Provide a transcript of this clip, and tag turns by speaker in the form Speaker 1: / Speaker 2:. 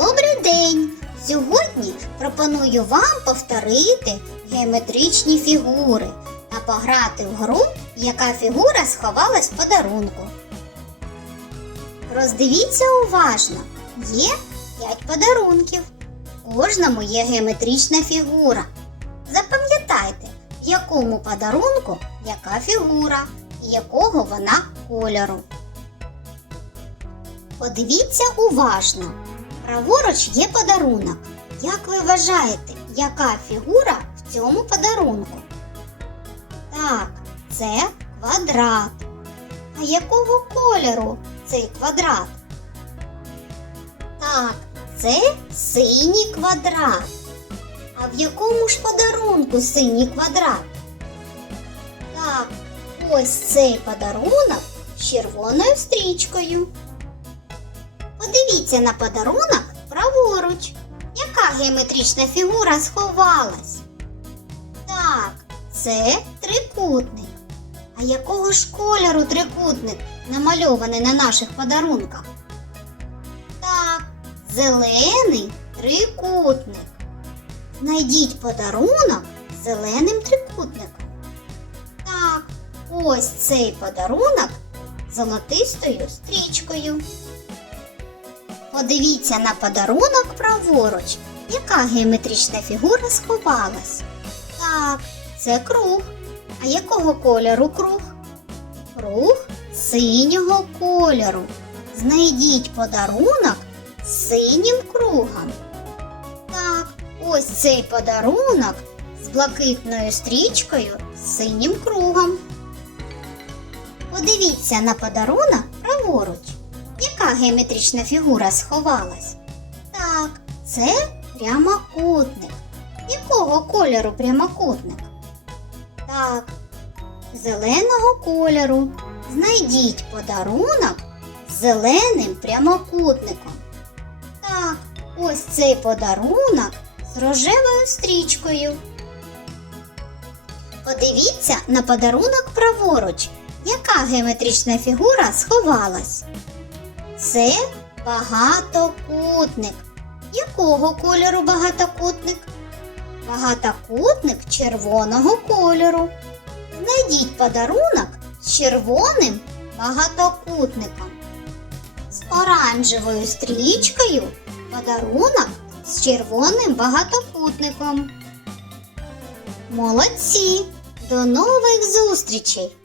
Speaker 1: Добрий день! Сьогодні пропоную вам повторити геометричні фігури та пограти в гру, яка фігура сховалась в подарунку. Роздивіться уважно. Є 5 подарунків. В кожному є геометрична фігура. Запам'ятайте, в якому подарунку яка фігура і якого вона кольору. Подивіться уважно. Праворуч є подарунок. Як ви вважаєте, яка фігура в цьому подарунку? Так, це квадрат. А якого кольору цей квадрат? Так, це синій квадрат. А в якому ж подарунку синій квадрат? Так, ось цей подарунок з червоною стрічкою. Подивіться на подарунок праворуч. Яка геометрична фігура сховалась? Так, це трикутник. А якого ж кольору трикутник намальований на наших подарунках? Так, зелений трикутник. Знайдіть подарунок зеленим трикутником. Так, ось цей подарунок золотистою стрічкою. Подивіться на подарунок праворуч. Яка геометрична фігура сховалась? Так, це круг. А якого кольору круг? Круг синього кольору. Знайдіть подарунок з синім кругом. Так, ось цей подарунок з блакитною стрічкою з синім кругом. Подивіться на подарунок праворуч. Яка геометрична фігура сховалась? Так, це прямокутник. Якого кольору прямокутник? Так, зеленого кольору. Знайдіть подарунок з зеленим прямокутником. Так, ось цей подарунок з рожевою стрічкою. Подивіться на подарунок праворуч. Яка геометрична фігура сховалась? Це багатокутник. Якого кольору багатокутник? Багатокутник червоного кольору. Знайдіть подарунок з червоним багатокутником. З оранжевою стрічкою подарунок з червоним багатокутником. Молодці! До нових зустрічей!